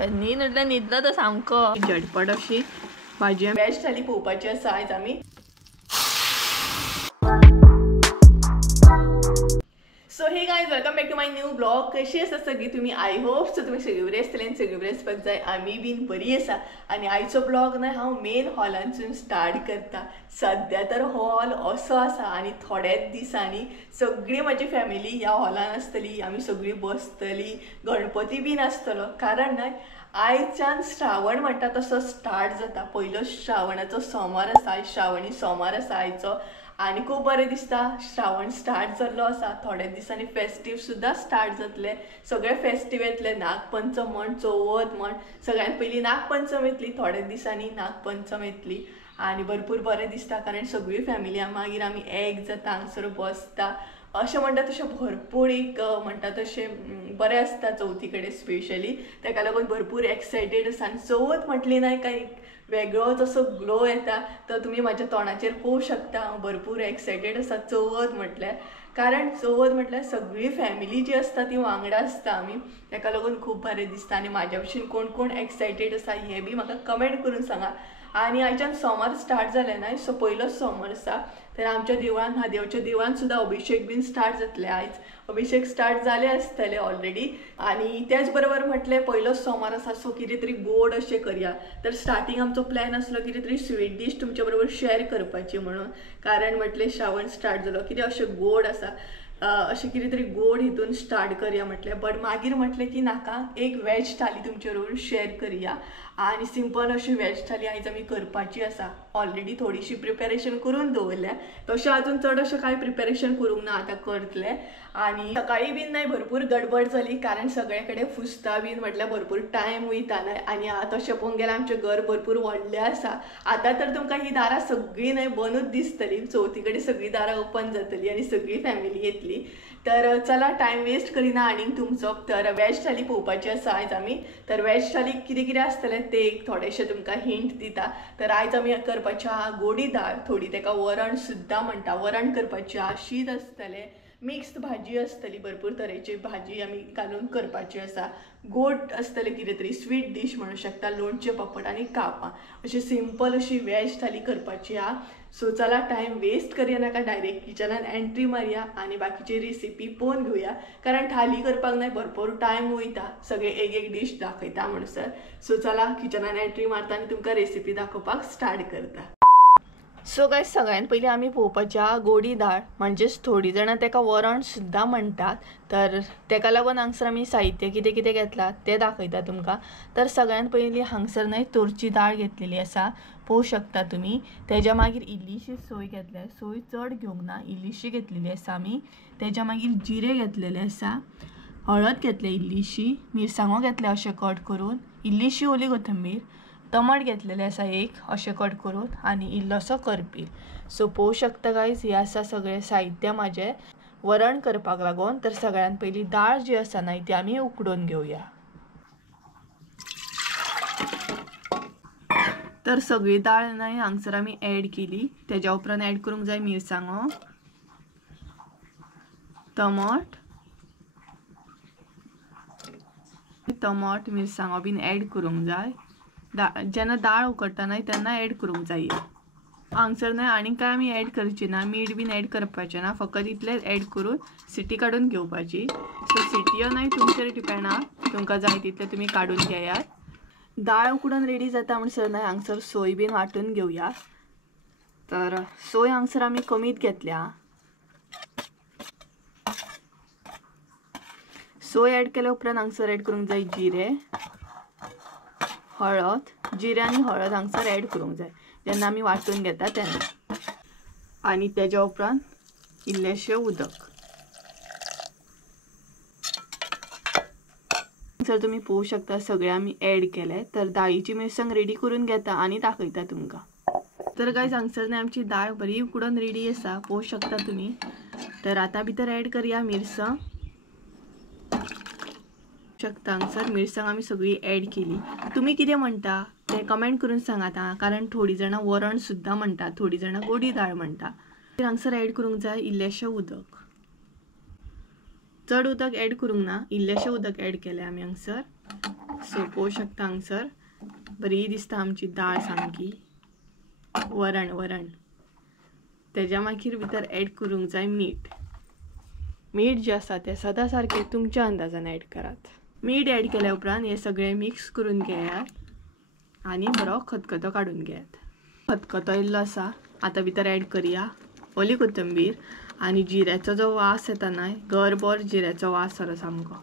न्ही म्हटल्यार न्हिदलो तो सामको झटपट अशी भाजी बेस्ट थाली पोवपाची आसा आयज आमी। So hey guys welcome back to my new blog. कशी आसा सगळी तुमी? आय होप सो तुमी सगळी बरी आसतली आनी सगळी बरी आसपाक जाय। आमी बीन बरी आसा आनी आयचो ब्लॉग न्हय हांव मेन हॉलांसून स्टार्ट करता। सद्या तर हॉल असो आसा आनी थोड्याच दिसांनी सगळी म्हजी फॅमिली ह्या हॉलान आसतली, आमी सगळी बसतली, गणपती बीन आसतलो। कारण न्हय आयच्यान श्रावण म्हणटा तसो स्टार्ट जाता। पयलो श्रावणाचो सोमार आसा, श्रावणी सोमार आसा आयचो आनी खूब बरें दिसता। श्रावण स्टार्ट जाल्लो आसा, थोड्या दिसांनी फेस्टीव सुद्दां स्टार्ट जातले। सगळे फेस्टीव येतले, नागपंचम म्हण, चवथ म्हण। सगळ्यांत पयलीं नागपंचम येतली, थोड्या दिसांनी नागपंचम येतली आनी भरपूर बरें दिसता कारण सगळी फॅमिली मागीर आमी एक जाता, हांगसर बसता। अशें म्हणटा तशें भरपूर एक म्हणटा तशें बरें आसता चवथी कडेन स्पेशली, ताका लागून भरपूर एक्सायटेड आसा। आनी चवथ म्हटली न्हय काय वेगळोच असो ग्लो येता, तो तुमी म्हाज्या तोंडाचेर पळोवं शकता। हांव भरपूर एक्सायटेड आसा चवथ म्हटल्यार, कारण चवथ म्हटल्यार सगळी फॅमिली जी आसता ती वांगडा आसता आमी, ताका लागून खूब बरें दिसता। आनी म्हाज्या भशेन कोण कोण एक्सायटेड आसा हें बी म्हाका कमेंट करून सांगा। आनी आयच्यान सोमार स्टार्ट जालें न्हय, सो पयलोच सोमार आसा, तर आमच्या देवळान म्हादेवच्या देवळान सुद्दां अभिशेक बीन स्टार्ट जातले। आयज अभिशेक स्टार्ट जाले आसतले ऑलरेडी। आनी त्याच बरोबर म्हटलें पयलोच सोमार आसा, सो कितें तरी गोड अशें करया। तर स्टार्टींग आमचो प्लॅन आसलो कितें तरी स्वीट डीश तुमच्या बरोबर शेअर करपाची म्हणून, कारण म्हटलें श्रावण स्टार्ट जालो, कितें अशें गोड आसा, अशें कितें तरी गोड हितून स्टार्ट करया म्हटलें। बट मागीर म्हटलें की नाका, एक वॅज थाली तुमच्या बरोबर शेअर करया आनी सिंपल अशी वॅज थाली आयज आमी करपाची आसा। ऑलरेडी थोडीशी प्रिपेरेशन करून दवरल्या, तशें आजून चड अशें कांय प्रिपेरेशन करूंक ना, आतां करतलें। आनी सकाळीं बीन न्हय भरपूर गडबड जाली, कारण सगळे कडेन फुसता बीन म्हटल्यार भरपूर टायम वयता न्हय। आनी तशें पळोवंक गेल्यार आमचें घर भरपूर व्हडलें आसा। आतां तर तुमकां ही दारां सगळीं न्हय बंदूच दिसतली, चवथी कडेन सगळीं दारां ओपन जातली आनी सगळी फॅमिली येतली। तर चला टायम वेस्ट करिना आनीक तुमचो। तर वॅज थाली पळोवपाची आसा आयज आमी। तर वॅज थालीक कितें कितें आसतलें ते एक थोडेशें तुमकां हिंट दिता। तर आयज आमी करपाची आहा गोडी दाळ, थोडी ताका वरण सुद्दां म्हणटा, वरण करपाची आहा, शीत आसतलें, मिक्स भाजी आसतली, भरपूर तरेची भाजी आमी घालून करपाची आसा, गोड आसतलें कितें तरी स्वीट डीश म्हणूं शकता, लोणचें पापड आनी कापां, अशी सिंपल अशी वॅज थाली करपाची आहा। सो चला टायम वेस्ट करया नाका, डायरेक्ट किचनान एंट्री मारया आनी बाकीची रेसिपी पळोवन घेवया। कारण थाली करपाक न्हय भरपूर टायम वयता, सगळे एक एक डीश दाखयता म्हणसर। सो चला किचनान एंट्री मारता आनी तुमकां रेसिपी दाखोवपाक स्टार्ट करता। सो गायज सगळ्यांत पयलीं आमी पळोवपाची आहा गोडी दाळ, म्हणजेच थोडी जाणां ताका वरण सुद्दां म्हणटात। तर ताका लागून हांगसर आमी साहित्य कितें कितें घेतलां तें दाखयता तुमकां। तर सगळ्यांत पयलीं हांगसर न्हय तोरची दाळ घेतलेली आसा, पळोवं शकता तुमी। तेज्या मागीर इल्लीशी सोय घेतल्या, सोय चड घेवंक ना, इल्लीशी घेतलेली आसा आमी। तेज्या मागीर जिरे घेतलेले आसा, हळद घेतले इल्लीशी, मिरसांगो घेतले अशें कट करून, इल्लीशी ओली कोथंबीर, टमाट घेतलेले आसा एक अशें कट करून, आनी इल्लोसो करपील। सो पळोवं शकता गायज हे आसा सगळें साहित्य म्हाजें वरण करपाक लागून। तर सगळ्यांत पयलीं दाळ जी आसा न्हय ती आमी उकडून घेवया। तर सगळी दाळ न्हय हांगसर आमी ऍड केली। तेज्या उपरांत ऍड करूंक जाय मिरसांगो, टमाट मिरसांगो बीन ऍड करूंक जाय। जेन्ना दाळ उकडटा न्हय तेन्ना ऍड करूंक जाय। हांगसर न्हय आनी काय आमी ऍड करची ना, मीठ बीन ऍड करपाचें ना, फकत इतलेंच ऍड करून सिटी काडून घेवपाची। सो सिटी न्हय तुमचेर डिपेंड आहा, तुमकां जाय तितले तुमी काडून घेयात। दाळ उकडून रेडी जाता म्हणसर न्हय हांगसर सोय बीन वांटून घेवया। तर सोय हांगसर आमी कमीत घेतल्या। सोय ऍड केल्या उपरांत हांगसर ऍड करूंक जाय जिरे, हळद, जिरे आनी हळद हांगसर ऍड करूंक जाय जेन्ना आमी वांटून घेता तेन्ना। आनी तेज्या उपरांत इल्लेशें उदक। हांगसर तुमी पळोवं शकता सगळें आमी ऍड केलें। तर दाळीची मिरसांग रेडी करून घेता आनी दाखयता तुमकां। तर गायज हांगसर न्हय आमची दाळ बरी उकडून रेडी आसा, पळोवं शकता तुमी। तर आतां भितर ऍड करया मिरसांग, शकता हांगसर मिरसांग आमी सगळी ऍड केली। तुमी कितें म्हणटा ते कमेंट करून सांगात, कारण थोडी जाणां वरण सुद्दां म्हणटा, थोडी जाणां गोडी दाळ म्हणटा। हांगसर ऍड करूंक जाय इल्लेशें उदक। चड उदक ऍड करूंक ना, इल्लेशें उदक ऍड केलें आमी हांगसर. सो पळोवंक शकता हांगसर बरी दिसता आमची दाळ सामकी. वरण तेज्या मागीर भितर ऍड करूंक जाय मीठ. मीठ जे आसा तें सदां सारकें तुमच्या अंदाजान ऍड करात. मीठ ऍड केल्या उपरांत हे सगळें मिक्स करून घेयात आनी बरो खतखतो काडून घेयात. खतखतो इल्लो आसा आतां भितर ऍड करया ओली कोथंबीर आनी जिऱ्याचो जो वास येता न्हय, गरभर जिऱ्याचो वास आसा सामको.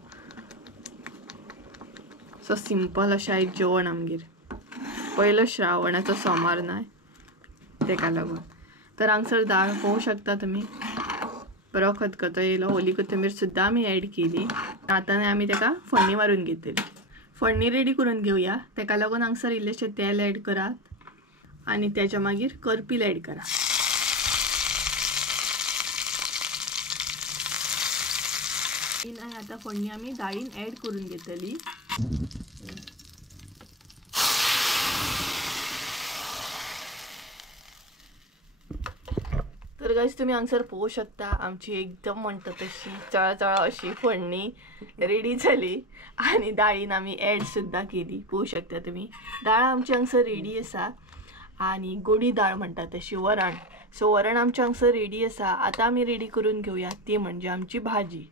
सो सिंपल अशें आयज जेवण आमगेर. पयलो श्रावणाचो सोमार न्हय, तेका लागून. तर हांगसर दाळ पळोवंक शकता तुमी बरो खतखतो येयलो. ओली कोथंबीर सुद्दां आमी ऍड केली. आतां आमी तेका फोडणी मारून घेतली. फोडणी रेडी करून घेवया. तेका लागून हांगसर इल्लेशें तेल ऍड करात आनी तेच्या मागीर करपील ऍड करा. आतां फोडणी आमी दाळीन ऍड करून घेतली. तर गाइस तुम्ही हांगसर पळोवंक शकता आमची एकदम म्हणटा तशी चळचळ अशी फोडणी रेडी जाली आनी दाळीन आमी ऍड सुद्दां केली. पळोवंक शकता तुम्ही दाळ आमची हांगसर रेडी आसा आनी गोडी दाळ म्हणटा तशी वरण. सो वरण आमचें हांगसर रेडी आसा. आतां आमी रेडी करून घेवया ती म्हणजे आमची भाजी.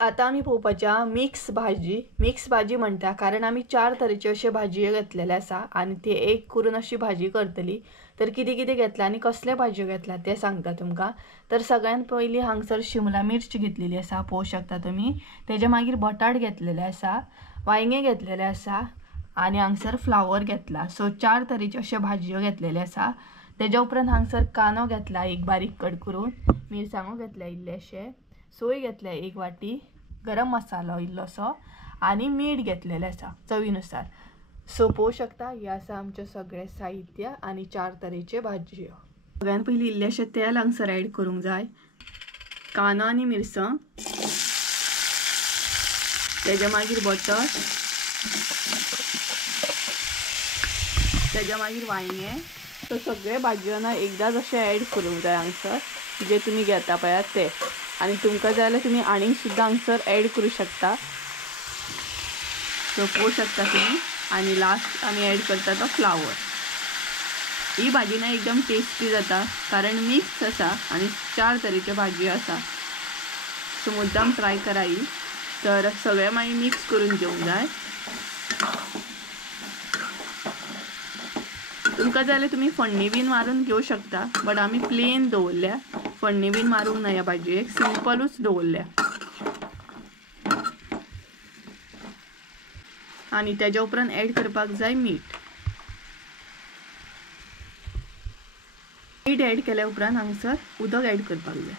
आतां आमी पळोवपाच्या मिक्स भाजी. मिक्स भाजी म्हणटा कारण आमी 4 तरेच्यो अशे भाजयो घेतलेले आसा आनी ती एक करून अशी भाजी करतली. तर कितें कितें घेतला आनी कसले भाजयो घेतला ते सांगता तुमकां. तर सगळ्यात पयलीं हांगसर शिमला मिर्च घेतलेली आसा पळोवंक शकता तुमी. तेज्या मागीर बटाट घेतलेले आसा, वांयगे घेतलेले आसा आनी हांगसर फ्लावर घेतला. सो 4 तरेच्यो अशे भाजयो घेतलेले आसा. तेज्या उपरांत हांगसर कांदो घेतला एक बारीक कट करून, मिरसांगो घेतल्या इल्लेशे, सोय घेतल्या 1 वाटी, गरम मसालो इल्लोसो आनी मीठ घेतलेलें आसा चवीनुसार. सो पळोवंक शकता हे आसा आमचें सगळें साहित्य आनी 4 तरेचे भाजयो. सगळ्यान पयलीं इल्लेशें तेल हांगसर ऍड करूंक जाय. कांदो आनी मिरसांग, तेज्या मागीर बटाट, तेज्या मागीर वांयगे. सो सगळे भाजयो ना एकदांच अशें ऍड करूंक जाय हांगसर जे तुमी घेता पळयात ते. आनी तुमकां जाय जाल्यार तुमी आनीक सुद्दां हांगसर ऍड करूं शकता. सो पळोवंक शकता तुमी. आनी लास्ट आमी ऍड करता तो फ्लावर. ही भाजी ना एकदम टेस्टी जाता कारण मिक्स आसा आनी 4 तरेच्यो भाजयो आसा. सो मुद्दाम ट्राय करा ही. तर सगळें मागीर मिक्स करून घेवंक जाय. तुमकां जाय जाल्यार तुमी फोडणी बीन मारून घेवं शकता बट आमी प्लेन दवरल्या. फोडणी बीन मारूंक ना ह्या भाजयेक, सिंपलूच दवरल्या. आनी तेज्या उपरांत ऍड करपाक जाय मीठ. मीठ ऍड केल्या उपरांत हांगसर उदक ऍड करपाक जाय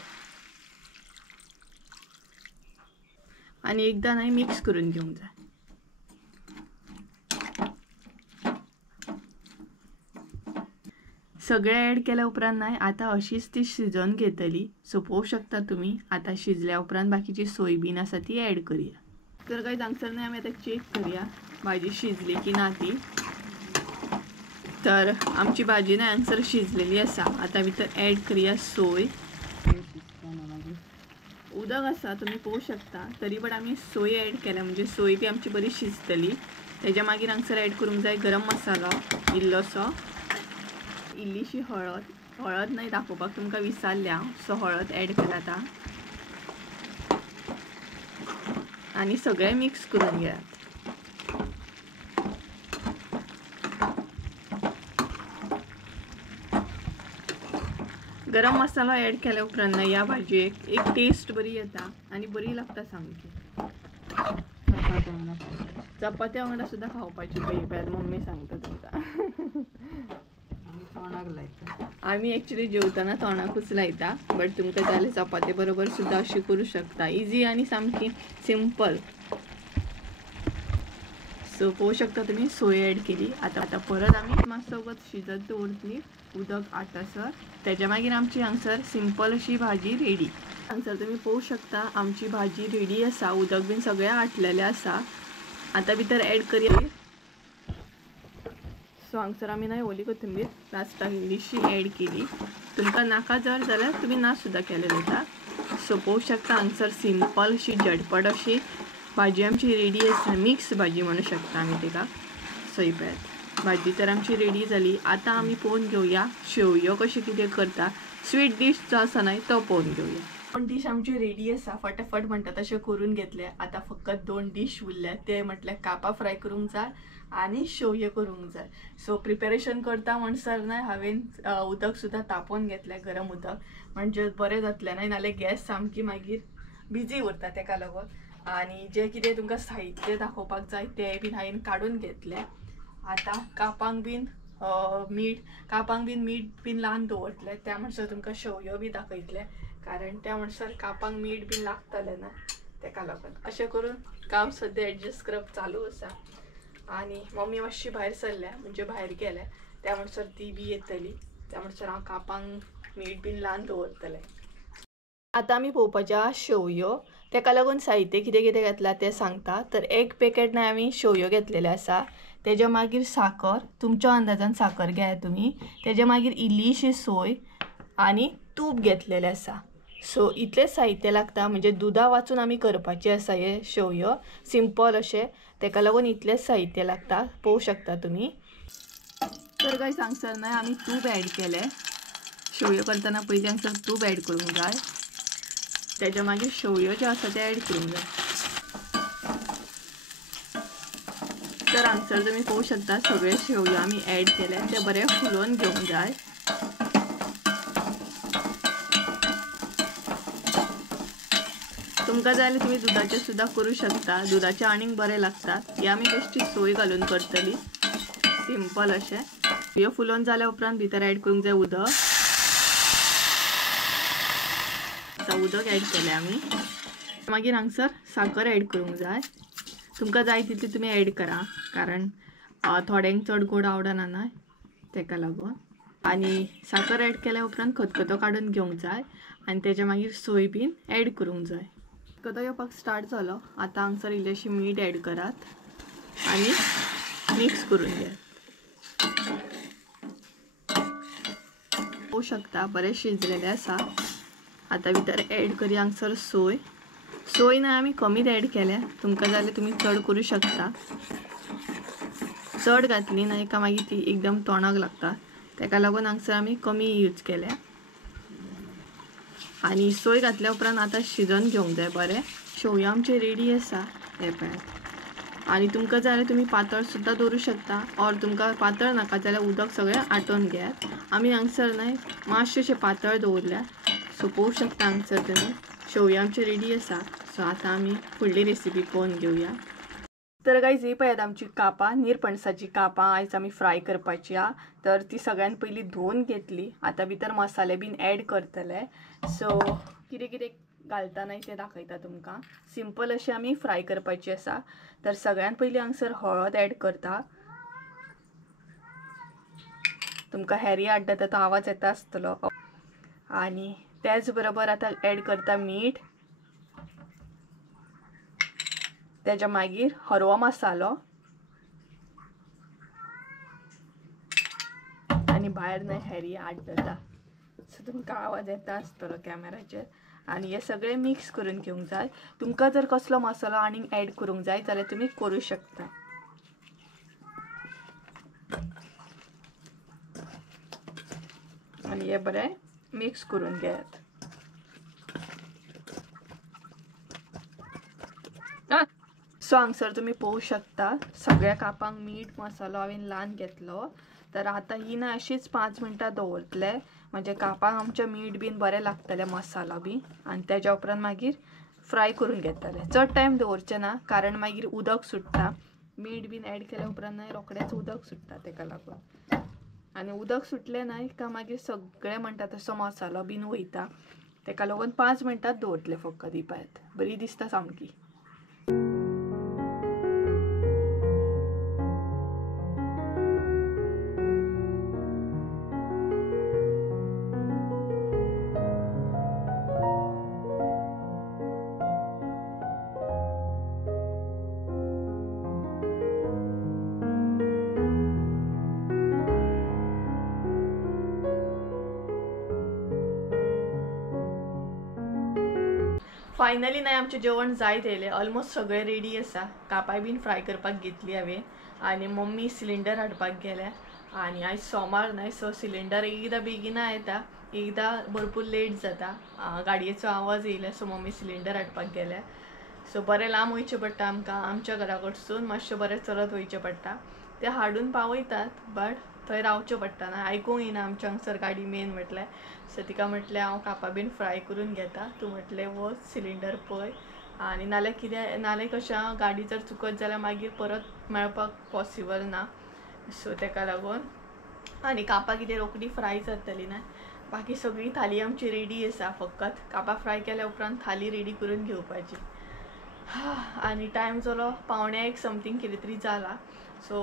आनी एकदां न्हय मिक्स करून घेवंक जाय. सगळें ऍड केल्या उपरांत न्हय आतां अशीच ती शिजोवन घेतली. सो पळोवंक शकता तुमी आतां शिजल्या उपरांत बाकीची सोय बीन आसा ती ऍड करूया. तर गाइस हांगसर न्हय आमी आतां चेक करूया भाजी शिजली की ना ती. तर आमची भाजी न्हय हांगसर शिजलेली आसा. आतां भितर ऍड करूया सोय. उदक आसा तुमी पळोवंक शकता तरी पण आमी सोय ऍड केल्या म्हणजे सोय बी आमची बरी शिजतली. तेज्या मागीर हांगसर ऍड करूंक जाय गरम मसालो इल्लोसो, इल्लीशी हळद न्हय दाखोवपाक तुमकां विसरल्या हांव. सो हळद ऍड केला आतां आनी सगळें मिक्स करून घेयात. गरम मसालो ऍड केल्या उपरांत ह्या भाजयेक एक टेस्ट बरी येता आनी बरी लागता सामकी. चपात्या वांगडा सुद्दां खावपाची पळय मम्मी सांगता तुमकां. आमी एक्चुअली जेवताना तोंडाकूच लायता बट तुमकां जाय जाल्यार चपाती बरोबर सुद्दां अशी करूं शकता. इजी आनी सामकी सिंपल. सो पळोवंक शकता तुमी सोय ऍड केली. आतां परत आमी मातसो वगत शिजत दवरतली उदक आटसर. तेज्या मागीर आमची हांगसर सिंपल अशी भाजी रेडी. हांगसर तुमी पळोवंक शकता आमची भाजी रेडी आसा. उदक बीन सगळें आटलेलें आसा. आतां भितर ऍड करया. सो हांगसर आमी न्हय ओली कोथंबीर लास्टाक इल्लीशी ऍड केली. तुमकां नाका जर जाल्यार तुमी ना सुद्दां केलें जाता. सो पळोवंक शकता हांगसर सिंपल अशी झटपट अशी भाजी आमची रेडी आसा. मिक्स भाजी म्हणू शकता आमी तिका. सो ही पळयात भाजी तर आमची रेडी जाली. आता आमी पळोवन घेवया शेवयो कशी कितें करता. स्वीट डिश जो आसा न्हय तो पळोवन घेवया. 2 डिश आमची रेडी आसा. फटाफट म्हणटा तशें करून घेतले. आता फकत 2 डिश उरल्या. ते म्हटल्यार कापां फ्राय करूंक जाय आनी शेवयो करूंक जाय. सो प्रिपेरेशन करता म्हणसर न्हय हांवें उदक सुद्दां तापोवन घेतलें, गरम उदक, म्हणजे बरें जातलें न्हय नाल्यार गॅस सामकी मागीर बिजी उरता तेका लागून. आनी जे कितें तुमकां साहित्य दाखोवपाक जाय ते बीन हांवें काडून घेतले. आता कापांक बीन मीठ बीन लावन दवरतले. त्या म्हणसर तुमकां शेवयो बी दाखयतले, कारण त्या म्हणसर कापांक मीठ बीन लागतलें ना तेका लागून. अशें करून काम सद्या एडजस्ट करप चालू आसा. आनी मम्मी मातशी भायर सरल्या, म्हणजे भायर गेल्या, त्या म्हणसर ती बी येतली. त्या म्हणसर हांव कापांक मीठ बीन लावन दवरतलें. आता आमी पळोवपाचे शेवयो. तेका लागून साहित्य कितें कितें घेतला तें सांगता. तर 1 पॅकेट न्हय आमी शेवयो घेतलेले आसा. तेज्या मागीर साकर, तुमच्या अंदाजान साकर घेयात तुमी. तेज्या मागीर इल्लीशी सोय आनी तूप घेतलेलें आसा. सो इतलें साहित्य लागता. म्हणजे दुदा वाचून आमी करपाचे आसा हे शेवयो, सिंपल अशें. तेका लागून इतलेंच साहित्य लागता, पळोवंक शकता तुमी. तर गायस हांगसर न्हय आमी तूप ॲड केलें. शेवयो करतना पयलीं हांगसर तूप ॲड करूंक जाय. तेज्या मागीर शेवयो ज्यो आसा ते ॲड करूंक जाय. तर हांगसर तुमी पळोवंक शकता सगळे शेवयो आमी ॲड केले. ते बरे फुलोवन घेवंक जाय. तुमकां जाय जाल्यार तुमी दुदाचे सुद्दां करूं शकता. दुदाचे आनीक बरें लागतात. ही आमी बेश्टी सोय घालून करतली, सिंपल अशें. शेवयो फुलोवन जाल्या उपरांत भितर ॲड करूंक जाय उदक. उदक ॲड केलें आमी. मागीर हांगसर साकर ॲड करूंक जाय. तुमकां जाय तितली तुमी ॲड करा, कारण थोड्यांक चड गोड आवडना न्हय तेका लागून. आनी साकर ॲड केल्या उपरांत खतखतो काडून घेवंक जाय. आनी तेज्या मागीर सोय बीन ॲड करूंक जाय. खतखतो येवपाक स्टार्ट जालो. आतां हांगसर इल्लेशी मीठ ॲड करात आनी मिक्स करून घेयात. पळोवंक शकता बरें शिजलेलें आसा. आता भितर ॲड करूया हांगसर सोय. सोय न्हय आमी कमीच ॲड केल्या. तुमकां जाल्यार तुमी चड करूं शकता. चड घातली न्हय का मागीर ती एकदम तोंडाक लागता. तेका लागून हांगसर आमी कमी यूज केल्या. आनी सोय घातल्या उपरांत आतां शिजोवन घेवंक जाय बरें. शेवयो आमचे रेडी आसा हे पळयात. आनी तुमकां जाय जाल्यार तुमी पातळ सुद्दां दवरूं शकता. ऑर तुमकां पातळ नाका जाल्यार उदक सगळें आटोवन घेयात. आमी हांगसर न्हय मातशें पातळ दवरल्या. सो पळोवंक शकता हांगसर तुमी शेवयो आमचे रेडी आसा. सो आतां आमी फुडली रेसिपी पळोवन घेवया. तर गायज ही पळयात आमची कापां, निरपणसाची कापां आयज आमी फ्राय करपाची आहा. तर ती सगळ्यान पयलीं धुवन घेतली. आतां भितर मसाले बीन ॲड करतले. सो कितें कितें घालता न्हय तें दाखयता तुमकां. सिंपल अशी आमी फ्राय करपाची आसा. तर सगळ्यान पयलीं हांगसर हळद ॲड करता. तुमकां हॅरी आड्डता तो आवाज येता आसतलो. आनी त्याच बरोबर आतां ॲड करता मीठ. तेज्या मागीर हरवो मसालो. आनी भायर न्हय हॅरी आड्डता, सो तुमकां आवाज येता आसतलो कॅमेराचेर. आनी हे सगळें मिक्स करून घेवंक जाय. तुमकां जर कसलो मसालो आनीक ॲड करूंक जाय जाल्यार तुमी करूं शकता. आनी हे बरें मिक्स करून घेयात. सो हांगसर तुमी पळोवंक शकता सगळ्या कापांक मीठ मसालो हांवें लावन घेतलो. तर आतां ही ना अशीच 5 मिनटां दवरतले, म्हणजे कापांक आमचें मीठ बीन बरें लागतलें, मसालो बी. आनी तेज्या उपरांत मागीर फ्राय करून घेतले. चड टायम दवरचें ना, कारण मागीर उदक सुट्टा. मीठ बीन ॲड केल्या उपरांत न्हय रोखडेंच उदक सुट्टा तेका लागून. आनी उदक सुटलें न्हय का मागीर सगळें म्हणटा तसो मसालो बीन वयता. तेका लागून 5 मिनटां दवरतले फकत. ही पळयात बरी दिसता सामकी. फायनली नाही आमचें जेवण जायत येयलें. ऑलमोस्ट सगळें रेडी आसा. कापाय बीन फ्राय करपाक घेतली हांवें आनी मम्मी सिलिंडर हाडपाक गेल्या. आनी आयज सोमार न्हय सो सिलिंडर एकदां बेगिना येता, एकदां भरपूर लेट जाता. गाडयेचो आवाज येयला सो मम्मी सिलिंडर हाडपाक गेल्या. सो बरें लांब वयचें पडटा आमकां. आमच्या घरा कडसून मातशें बरें चलत वयचें पडटा. ते हाडून पावयतात बट थंय रावचें पडटा ना, आयकूंक येना आमच्या हांगसर गाडी मेन म्हटल्यार. सो तिका म्हटलें हांव कापां बीन फ्राय करून घेता, तूं म्हटलें वच सिलिंडर पळय. आनी नाल्यार कितें नाल्यार कशें गाडी जर चुकत जाल्यार मागीर परत मेळपाक पॉसिबल ना. सो तेका लागून आनी कापां कितें रोखडी फ्राय जातली ना. बाकी सगळी थाली आमची रेडी आसा, फकत कापां फ्राय केल्या उपरांत थाली रेडी करून घेवपाची. आनी टायम जालो 1:45 समथींग कितें तरी जाला. सो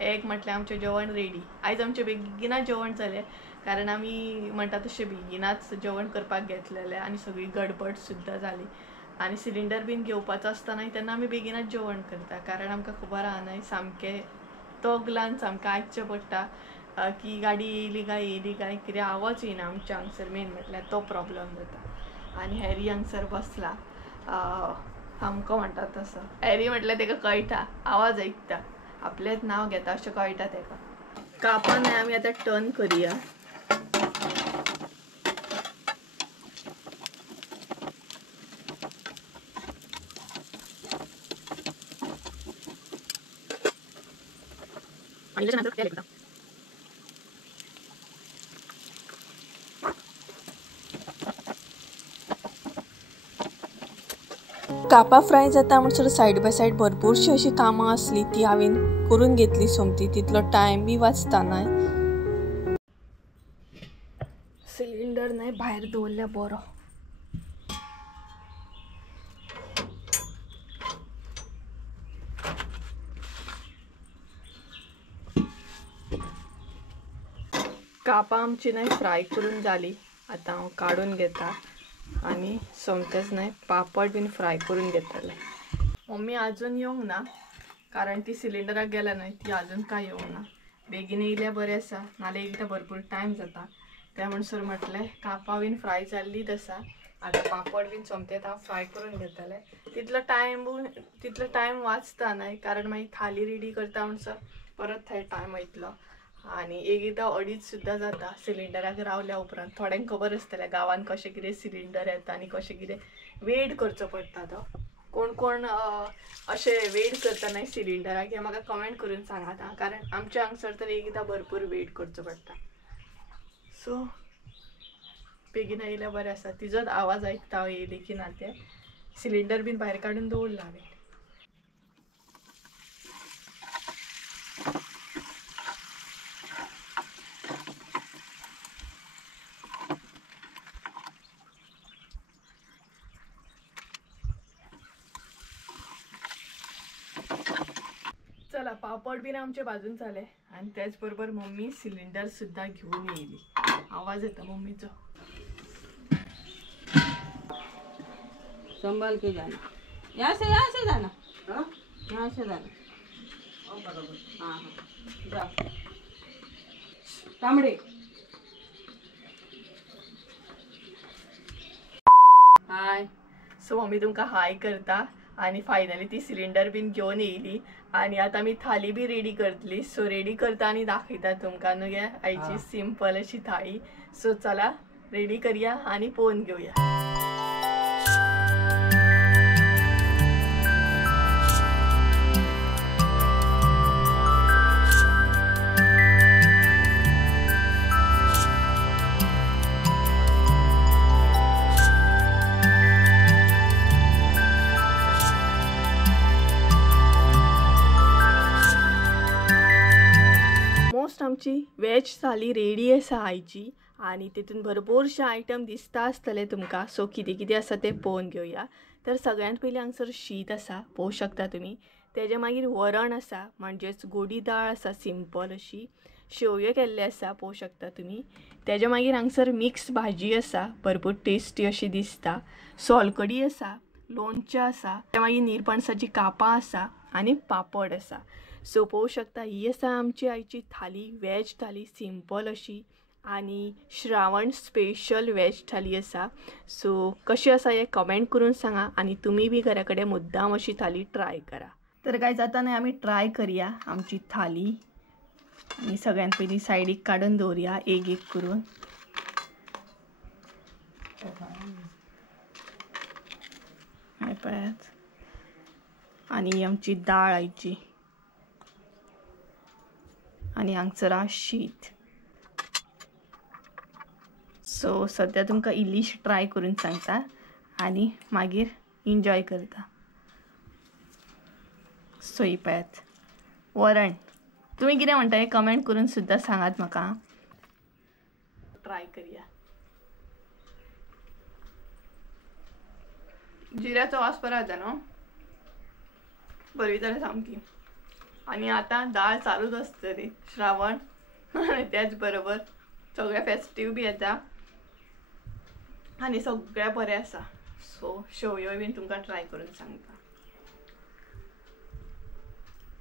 एक म्हटल्यार आमचें जेवण रेडी. आयज आमचें बेगिनाच जेवण जालें कारण आमी म्हणटा तशें बेगिनाच जेवण करपाक घेतलेलें आनी सगळी गडबड सुद्दां जाली. आनी सिलिंडर बीन घेवपाचो आसता न्हय तेन्ना आमी बेगिनाच जेवण करता कारण आमकां खबर आहा न्हय सामकें तगलान सामकें आयकचें पडटा की गाडी येयली काय कितें आवाज येयना आमच्या हांगसर. मेन म्हटल्यार तो प्रॉब्लम जाता. आनी हॅरी हांगसर बसला सामको म्हणटा तसो. हॅरी म्हटल्यार तेका कळटा, आवाज आयकता, आपलेंच नांव घेता अशें कळटा तेका. कापां आमी आतां टर्न करुया. कापां फ्राय जाता म्हणसर सायड बाय सायड भरपूरशीं अशीं कामां आसली ती हांवें करून घेतली सोमती. तितलो टायम बी वाचता न्हय. सिलिंडर न्हय भायर दवरल्या बरो. कापां आमची न्हय फ्राय करून जाली. आतां हांव काडून घेता आनी सोमतेच न्हय पापड बीन फ्राय करून घेतले. मम्मी आजून येवंक ना कारण ती सिलिंडराक गेल्या न्हय, ती आजून काय येवंक ना. बेगीन येयल्यार बरें आसा, नाल्यार एकदां भरपूर टायम जाता. त्या म्हणसर म्हटलें कापां बीन फ्राय जाल्लीच आसा, आतां पापड बीन सोमतेच हांव फ्राय करून घेतलें. तितलो टायम वाचता न्हय कारण मागीर थाली रेडी करता म्हणसर परत थंय टायम वयतलो. आनी एकदां 2:30 सुद्दां जाता सिलिंडराक रावल्या उपरांत. थोड्यांक खबर आसतलें गांवांत कशें कितें सिलिंडर येता आनी कशें कितें वेट करचो पडटा तो. कोण कोण अशें वेट करता न्हय सिलिंडराक हें म्हाका कमेंट करून सांगात आं, कारण आमच्या हांगसर तर एकदां भरपूर वेट करचो पडटा. सो बेगीन येयल्यार बरें आसा. तिजोच आवाज आयकता हांव येयली की ना तें. सिलिंडर बीन भायर काडून दवरला हांवें. चला पापड बीन आमचे भाजून जाले आनी त्याच बरोबर मम्मी सिलिंडर सुद्दां घेवन येयली. आवाज येता मम्मीचो. संभाल के जाना, यहाँ से जाना, यहाँ से जाना. हाँ जाओ तांबडे. हाय. सो मम्मी तुमकां हाय करता आनी फायनली ती सिलिंडर बीन घेवन येयली आनी आतां आमी थाली बी रेडी करतली. सो रेडी करता आनी दाखयता तुमकां न्हू गे आयची सिंपल अशी थाळी. सो चला रेडी करया आनी पळोवन घेवया. आमची वेज थाली रेडी आसा आयची आनी तितून भरपूरशे आयटम दिसता आसतले तुमकां. सो कितें कितें आसा तें पळोवन घेवया. तर सगळ्यांत पयलीं हांगसर शीत आसा, पळोवंक शकता तुमी. तेजे मागीर वरण आसा म्हणजेच गोडी दाळ आसा सिंपल अशी. शेवयो केल्ले आसा पळोवंक शकता तुमी. तेजे मागीर हांगसर मिक्स भाजी आसा, भरपूर टेस्टी अशी दिसता. सोलकडी आसा, लोणचें आसा, त्या मागीर निरपणसाची कापां आसा आनी पापड आसा. सो पळोवंक शकता ही आसा आमची आयची थाली, वेज थाली सिंपल अशी आणि श्रावण स्पेशल वेज थाली आसा. सो कशी आसा हे कमेंट करून सांगा आणि तुम्ही बी घरा कडेन मुद्दाम अशी थाली ट्राय करा. तर काय जाता नाही आम्ही ट्राय करूया आमची थाली आणि सगळ्यात पयलीं सायडीक काडून दवरया एक एक करून. पळयात आणि आमची दाळ आयची आणि हांगसर शीत. सो सध्या तुमकां इल्लीशी ट्राय करून सांगता आणि मागीर एन्जॉय करता. सो ही पळयात वरण. तुम्ही कितें म्हणटा हें कमेंट करून सुद्दां सांगात म्हाका. ट्राय करूया. जिऱ्याचो वास बरो येता न्हू, बरी जाल्यार सामकी. आणि आता दाळ चालूच आसतली श्रावण आणि त्याच बरोबर सगळे फेस्टीव बी येता आणि सगळें बरें आसा. सो शेवयो बीन तुमकां ट्राय करून सांगता.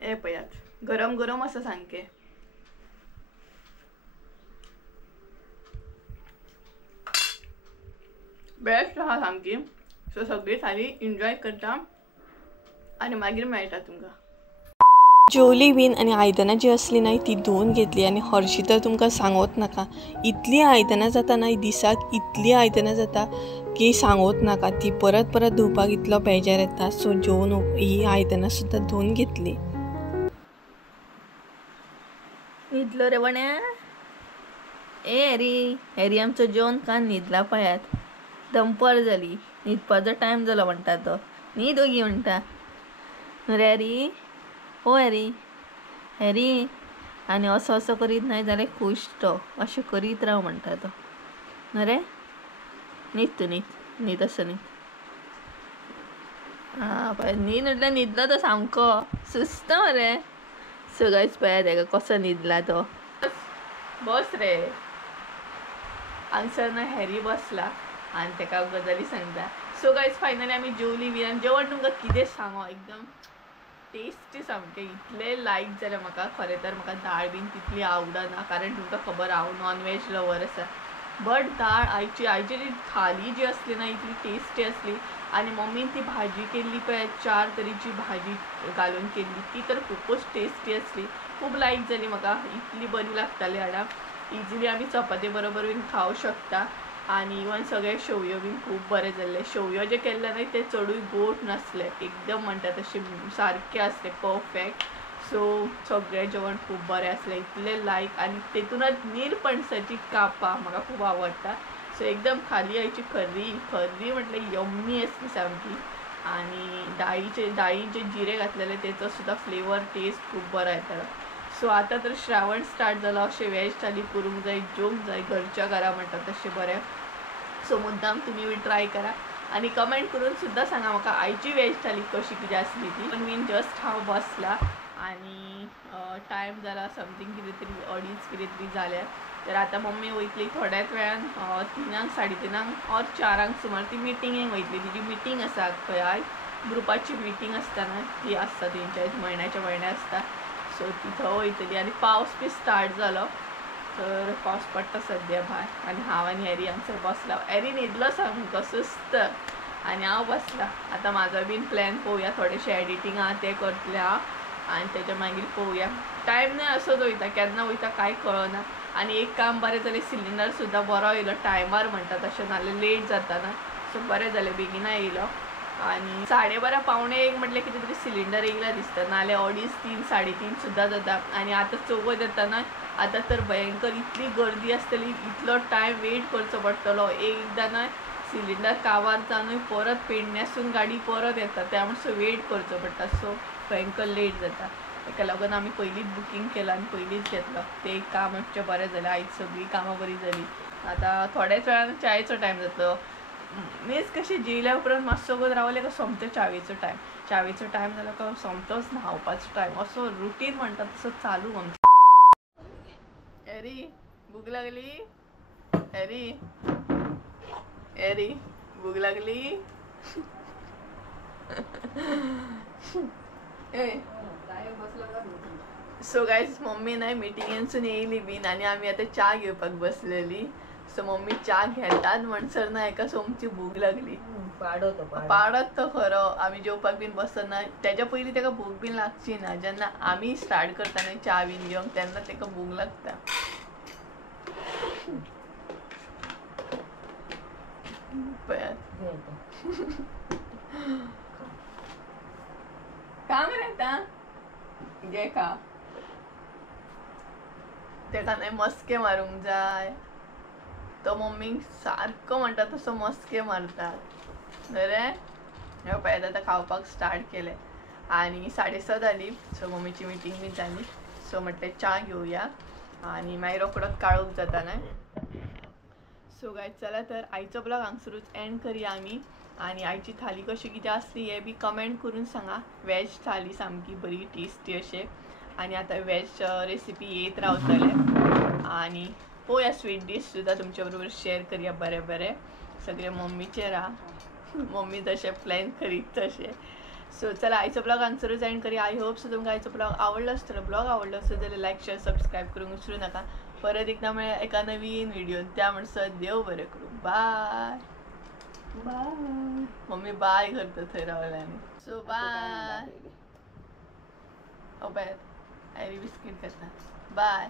हे पळयात गरम गरम आसा सामकें. बेस्ट आहा सामकी. सो सगळी थाली एन्जॉय करता आणि मागीर मेळटा तुमकां. जेवली बीन आणि आयदनां जी असली नाही ती धुवून घेतली आणि हरशीं तर तुमकां सांगोत नाका. इतली आयदनां जाता नाही दिसाक, इतली आयदनां जाता की सांगोत नाका. ती परत परत धुवपाक इतलो बेजार येता. सो जेवून ही आयदनां सुद्दां धुवून घेतली. न्हिदलो रे वण्या. ए हॅरी, हॅरी आमचो जेवण खावन न्हिदला पळयात. दनपार जाली, न्हिदपाचो टायम जालो म्हणटा तो. न्हीद ओगी म्हणटा न्हू रे हॅरी. ओ हॅरी, हॅरी. आनी असो असो करीत नाही जाल्यार खुश तो. अशें करीत राव म्हणटा तो न्हू रे. न्हीद तूं न्हीद असो न्हीद. पळय न्हीद म्हटल्यार न्हिदलो तो सामको सुस्त मरे. सो गायज पळयात तेका कसो न्हिदला तो. बस रे. हांगसर न्हू हॅरी बसला आणि तेका गजाली सांगता. सो गायज फायनली आमी जेवली बी आनी जेवण तुमकां कितें सांगो एकदम टेस्टी सामकें. इतलें लायक जालें म्हाका. खरें तर म्हाका दाळ बीन तितली आवडना कारण तुमकां खबर हांव नॉन वेज लवर आसा. बट दाळ आयची जी थाली जी असली ना इतली टेस्टी असली. आणि मम्मीन ती भाजी केल्ली पळय 4 तरेची भाजी घालून केल्ली ती तर खूपच टेस्टी असली. खूब लायक जाली म्हाका. इतली बरी लागताली हाडा. इजिली आमी चपाती बरोबर बीन खावं शकता. आणि इवन सगळे शेवयो बीन खूब बरे जाल्ले. शेवयो जे केल्ले न्हय ते चडूय गोड नासले. एकदम म्हणटा तशे सारके आसले परफेक्ट. सो सगळें जेवण खूब बरें आसलें. इतलें लायक. आनी तेतूनच निरपणसाची कापां म्हाका खूब आवडटा. सो एकदम थाली आयची खरी म्हटल्यार यम्मी आसली सामकी. आणि दाळीन जे जिरे घातलेले तेचो सुद्दां फ्लेवर टेस्ट खूब बरो येतालो. सो आतां तर श्रावण स्टार्ट जालो. अशें वेज थाली करूंक जाय, जेवंक जाय घरच्या घरा म्हणटा तशें बरें. सो मुद्दाम तुमी बी ट्राय करा आणि कमेंट करून सुद्दां सांगा म्हाका आयची वेज थाली कशी कितें आसली ती. पण बीन जस्ट हांव बसला आणि टायम जाला समथींग कितें तरी 2:30 कितें तरी जाल्यार. तर आतां मम्मी वयतली थोड्याच वेळान 3:00 3:30 और 4:00 सुमार ती मिटिंगेक वयतली. तिची मिटींग आसा खंय आयज ग्रुपाची मिटींग आसता ना ती आसता तेंच्या म्हयन्या आसता. सो तिथं वयतली आणि पावस बी स्टार्ट जालो. तर पावस पडटा सद्या भायर आणि हांव आनी हॅरी हांगसर बसला. हॅरी न्हिदलो सामको सुस्त आणि हांव बसला. आतां म्हाजो बीन प्लॅन पळोवया. थोडेशें एडिटींग आहा तें करतलें हांव आणि तेच्या मागीर पळोवया. टायम नाही असोच वयता केन्ना वयता कांय कळना. आणि एक काम बरें जालें सिलिंडर सुद्दां बरो येयलो टायमार म्हणटा तशें नाल्यार लेट जाता ना. सो बरें जालें बेगिना येयलो. आणि 12:30 पावणे 1 म्हटल्यार कितें तरी सिलिंडर येयला दिसता. नाल्यार 2:30 3 3:30 सुद्दां जाता. आणि आतां चवथ येता ना आतां तर भयंकर इतली गर्दी आसतली. इतलो टायम वेट करचो पडटलो. एकदां ना सिलिंडर काबार जावनूय परत पेडण्यासून गाडी परत येता त्यामुळे सो वेट करचो पडटा. सो भयंकर लेट जाता. ताका लागून आमी पयलींच बुकींग केलां आनी पयलींच घेतलो. ते एक काम आमचें बरें जालें. आयज सगळीं कामां बरी जाली. आतां थोड्याच वेळान चायेचो टायम जातलो. मीन्स कशें जेयल्या उपरांत मातसो वगत रावले का सोमतो चावेचो टायम जालो का सोमतोच न्हावपाचो टायम. असो रुटीन म्हणटा तसो चालू आमचो. हॅरी भूक लागली. हॅरी भूक लागली. सो गाईज मम्मी नाही मिटिंगेंसून येयली बीन आणि आम्ही आता चा घेवपाक बसलेली. सो मम्मी चा घेतात म्हणसर ना एका सोमची भूक लागली. पाडत तो खरो आम्ही जेवपाक बीन बसत ना त्याच्या पयलीं तेका भूक बीन लागची ना. जेन्ना आम्ही स्टार्ट करता चा बीन घेवंक तेन्ना तेका भूक लागता. काम रेता घे का तेका नाही मस्के मारूंक जाय. तो मम्मीक सारको म्हणटा तसो मस्के मारतात बरे. हे पळय आता खावपाक स्टार्ट केले आणि 6:30 जाली. सो मम्मीची मिटींग बी जाली. सो म्हटलें चा घेवया आणि मागीर रोकडोच काळोख जाता ना. सो गायज चला तर आयचो ब्लॉग हांगसरूच एंड करूया आमी. आणि आयची थाली कशी कितें आसली हे बी कमेंट करून सांगा. वेज थाली सामकी बरी टेस्टी अशें. आणि आता वेज रेसिपी येत रावतले आणि पळोवया स्वीट डिश सुद्दां तुमच्या बरोबर शेअर करूया. बरें बरें सगळे मम्मीचे राहा. मम्मी जशें प्लॅन करीत तशें. सो चला आयचो ब्लॉग हांगसरूच एंड करूया. आय होप सो तुमकां आयचो ब्लॉग आवडलो आसतलो. ब्लॉग आवडलो आसत जाल्यार लायक शेअर सबस्क्राईब करूंक विसरू नाका. परत एकदा मेळया एका नवीन व्हिडिओन. त्या म्हणसर देव बरें करूं. Bye bye. मम्मी बाय करता थंय रावल्यानी. So bye. हो बाय आयरी बिस्कीट करता. बाय.